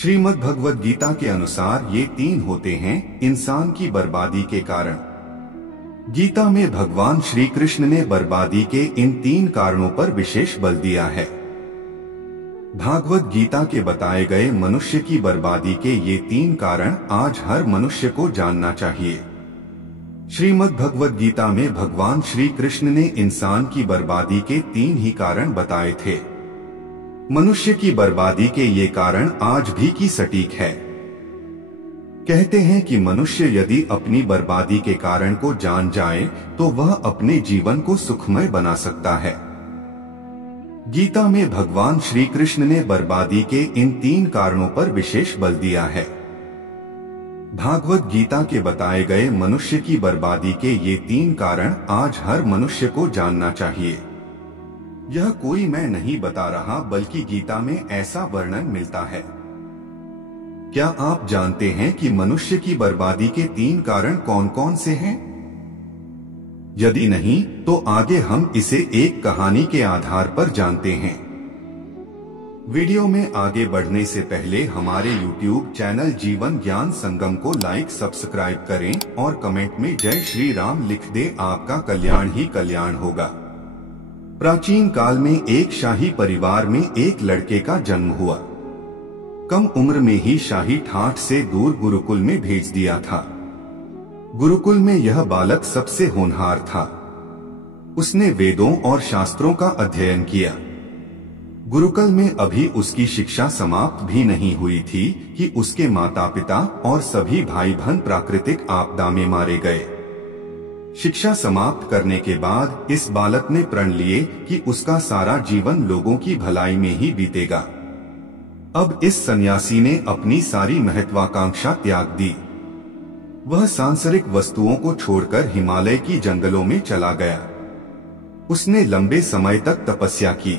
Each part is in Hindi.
श्रीमद् भगवद गीता के अनुसार ये 3 होते हैं इंसान की बर्बादी के कारण। गीता में भगवान श्री कृष्ण ने बर्बादी के इन 3 कारणों पर विशेष बल दिया है। भागवत गीता के बताए गए मनुष्य की बर्बादी के ये 3 कारण आज हर मनुष्य को जानना चाहिए। श्रीमद् भगवद गीता में भगवान श्री कृष्ण ने इंसान की बर्बादी के 3 ही कारण बताए थे। मनुष्य की बर्बादी के ये कारण आज भी की सटीक है। कहते हैं कि मनुष्य यदि अपनी बर्बादी के कारण को जान जाए तो वह अपने जीवन को सुखमय बना सकता है। गीता में भगवान श्री कृष्ण ने बर्बादी के इन 3 कारणों पर विशेष बल दिया है। भागवत गीता के बताए गए मनुष्य की बर्बादी के ये 3 कारण आज हर मनुष्य को जानना चाहिए। यह कोई मैं नहीं बता रहा बल्कि गीता में ऐसा वर्णन मिलता है। क्या आप जानते हैं कि मनुष्य की बर्बादी के 3 कारण कौन कौन से हैं? यदि नहीं तो आगे हम इसे एक कहानी के आधार पर जानते हैं। वीडियो में आगे बढ़ने से पहले हमारे YouTube चैनल जीवन ज्ञान संगम को लाइक सब्सक्राइब करें और कमेंट में जय श्री राम लिख दे। आपका कल्याण ही कल्याण होगा। प्राचीन काल में एक शाही परिवार में एक लड़के का जन्म हुआ। कम उम्र में ही शाही ठाठ से दूर गुरुकुल में भेज दिया था। गुरुकुल में यह बालक सबसे होनहार था। उसने वेदों और शास्त्रों का अध्ययन किया। गुरुकुल में अभी उसकी शिक्षा समाप्त भी नहीं हुई थी कि उसके माता पिता और सभी भाई बहन प्राकृतिक आपदा में मारे गए। शिक्षा समाप्त करने के बाद इस बालक ने प्रण लिए कि उसका सारा जीवन लोगों की भलाई में ही बीतेगा। अब इस सन्यासी ने अपनी सारी महत्वाकांक्षा त्याग दी। वह सांसारिक वस्तुओं को छोड़कर हिमालय की जंगलों में चला गया। उसने लंबे समय तक तपस्या की।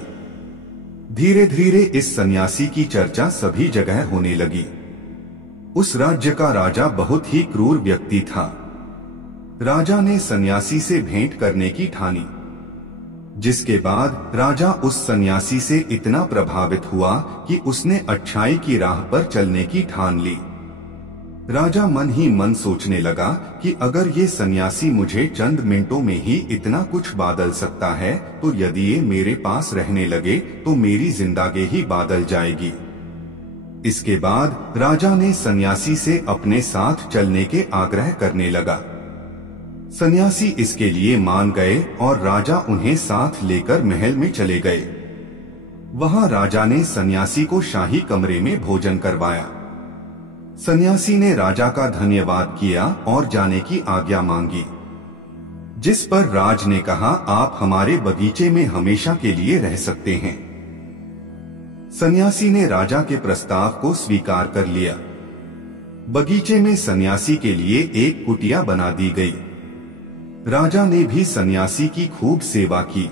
धीरे धीरे इस सन्यासी की चर्चा सभी जगह होने लगी। उस राज्य का राजा बहुत ही क्रूर व्यक्ति था। राजा ने सन्यासी से भेंट करने की ठानी, जिसके बाद राजा उस सन्यासी से इतना प्रभावित हुआ कि उसने अच्छाई की राह पर चलने की ठान ली। राजा मन ही मन सोचने लगा कि अगर ये सन्यासी मुझे चंद मिनटों में ही इतना कुछ बदल सकता है तो यदि ये मेरे पास रहने लगे तो मेरी जिंदगी ही बदल जाएगी। इसके बाद राजा ने सन्यासी से अपने साथ चलने के आग्रह करने लगा। सन्यासी इसके लिए मान गए और राजा उन्हें साथ लेकर महल में चले गए। वहां राजा ने सन्यासी को शाही कमरे में भोजन करवाया। सन्यासी ने राजा का धन्यवाद किया और जाने की आज्ञा मांगी, जिस पर राज ने कहा, आप हमारे बगीचे में हमेशा के लिए रह सकते हैं। सन्यासी ने राजा के प्रस्ताव को स्वीकार कर लिया। बगीचे में सन्यासी के लिए एक कुटिया बना दी गई। राजा ने भी सन्यासी की खूब सेवा की।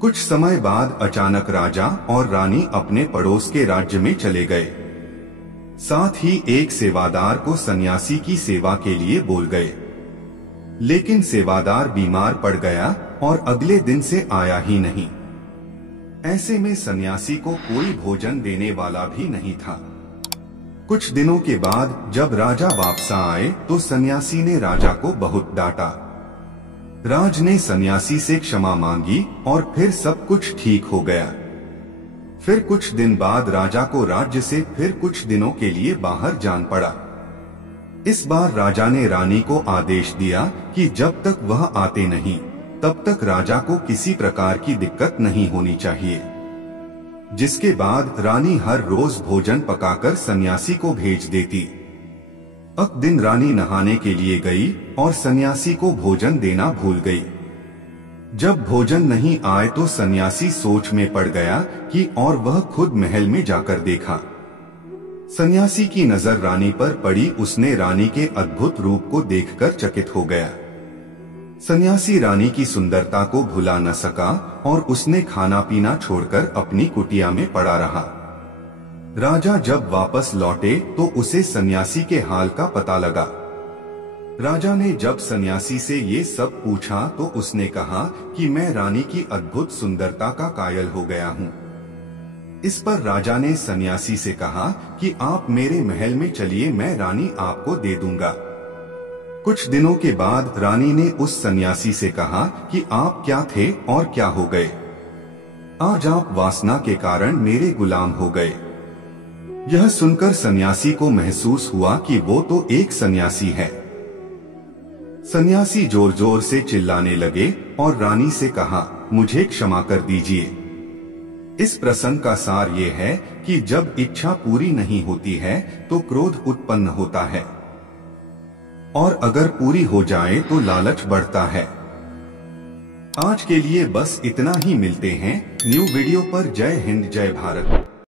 कुछ समय बाद अचानक राजा और रानी अपने पड़ोस के राज्य में चले गए। साथ ही एक सेवादार को सन्यासी की सेवा के लिए बोल गए, लेकिन सेवादार बीमार पड़ गया और अगले दिन से आया ही नहीं। ऐसे में सन्यासी को कोई भोजन देने वाला भी नहीं था। कुछ दिनों के बाद जब राजा वापस आए तो सन्यासी ने राजा को बहुत डांटा। राज ने सन्यासी से क्षमा मांगी और फिर सब कुछ ठीक हो गया। फिर कुछ दिन बाद राजा को राज्य से फिर कुछ दिनों के लिए बाहर जान पड़ा। इस बार राजा ने रानी को आदेश दिया कि जब तक वह आते नहीं तब तक राजा को किसी प्रकार की दिक्कत नहीं होनी चाहिए। जिसके बाद रानी हर रोज भोजन पकाकर सन्यासी को भेज देती। एक दिन रानी नहाने के लिए गई और सन्यासी को भोजन देना भूल गई। जब भोजन नहीं आए तो सन्यासी सोच में पड़ गया कि और वह खुद महल में जाकर देखा। सन्यासी की नजर रानी पर पड़ी। उसने रानी के अद्भुत रूप को देखकर चकित हो गया। सन्यासी रानी की सुंदरता को भुला न सका और उसने खाना पीना छोड़कर अपनी कुटिया में पड़ा रहा। राजा जब वापस लौटे तो उसे सन्यासी के हाल का पता लगा। राजा ने जब सन्यासी से ये सब पूछा तो उसने कहा कि मैं रानी की अद्भुत सुंदरता का कायल हो गया हूँ। इस पर राजा ने सन्यासी से कहा कि आप मेरे महल में चलिए, मैं रानी आपको दे दूंगा। कुछ दिनों के बाद रानी ने उस सन्यासी से कहा कि आप क्या थे और क्या हो गए? आज आप वासना के कारण मेरे गुलाम हो गए। यह सुनकर सन्यासी को महसूस हुआ कि वो तो एक सन्यासी है। सन्यासी जोर जोर से चिल्लाने लगे और रानी से कहा, मुझे क्षमा कर दीजिए। इस प्रसंग का सार ये है कि जब इच्छा पूरी नहीं होती है तो क्रोध उत्पन्न होता है, और अगर पूरी हो जाए तो लालच बढ़ता है। आज के लिए बस इतना ही, मिलते हैं न्यू वीडियो पर। जय हिंद, जय भारत।